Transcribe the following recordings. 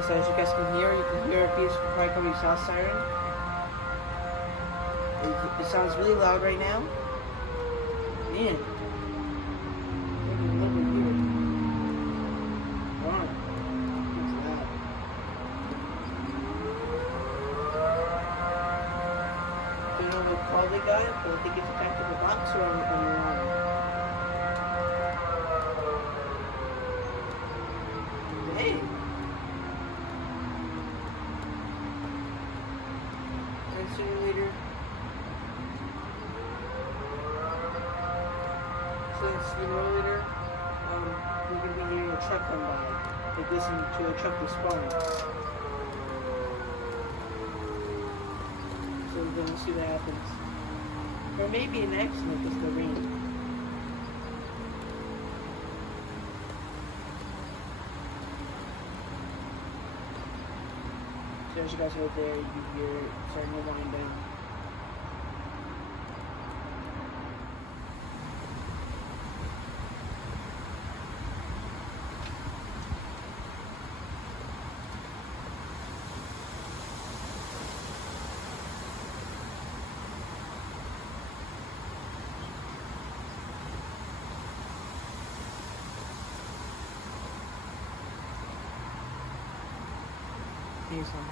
guys, so as you guys can hear, you can hear a fire company exhaust siren. It sounds really loud right now. Man, it's a little bit weird. Wow, it's loud. I don't know what call they got it, but I think it's a tactical box or on the line. Hey! And sooner or later. Sooner or later, we're going to be hearing a truck come by. Like listening to a truck respond. So we're going to see what happens. Or maybe an accident because of the rain. So as you guys right there, you can hear it starting to wind down. Here's some.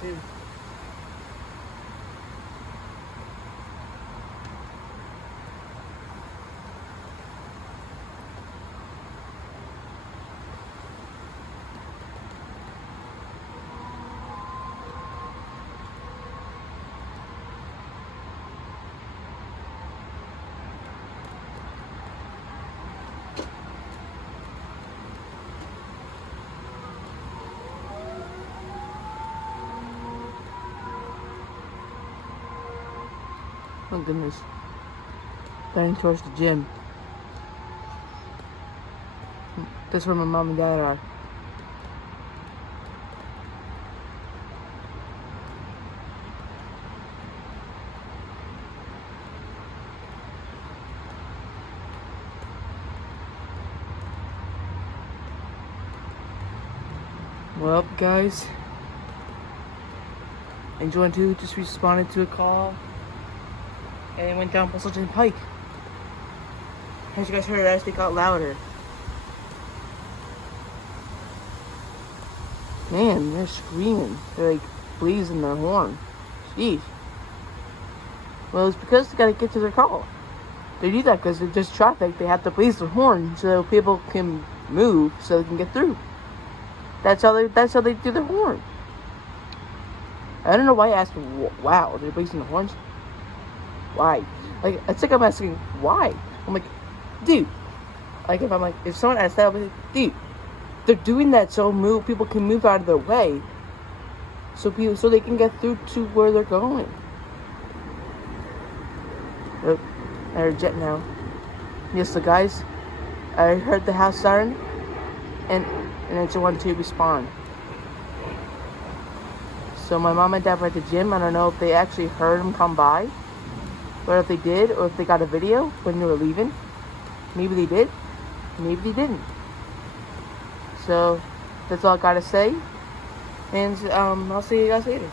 Here. Oh goodness. Heading towards the gym. That's where my mom and dad are. Well, guys, Enjoying 2 just responded to a call and went down Pleasant Pike. As you guys heard, as they got louder. Man, they're screaming. They're like blazing their horn. Jeez. Well, it's because they gotta get to their call. They do that because there's just traffic. They have to blaze their horn so people can move so they can get through. That's how they do their horn. I don't know why I asked, wow, they're blazing the horns? Why? Like, it's like I'm asking, why? I'm like, dude. Like, if someone asked that, I'll be like, dude, they're doing that so people can move out of their way. So they can get through to where they're going. Look, I heard a jet now. Yes, the guys, I heard the house siren, and it's a 1-2 respond. So my mom and dad were at the gym. I don't know if they actually heard them come by, or if they did, or if they got a video when they were leaving. Maybe they did, maybe they didn't. So that's all I gotta say, and I'll see you guys later.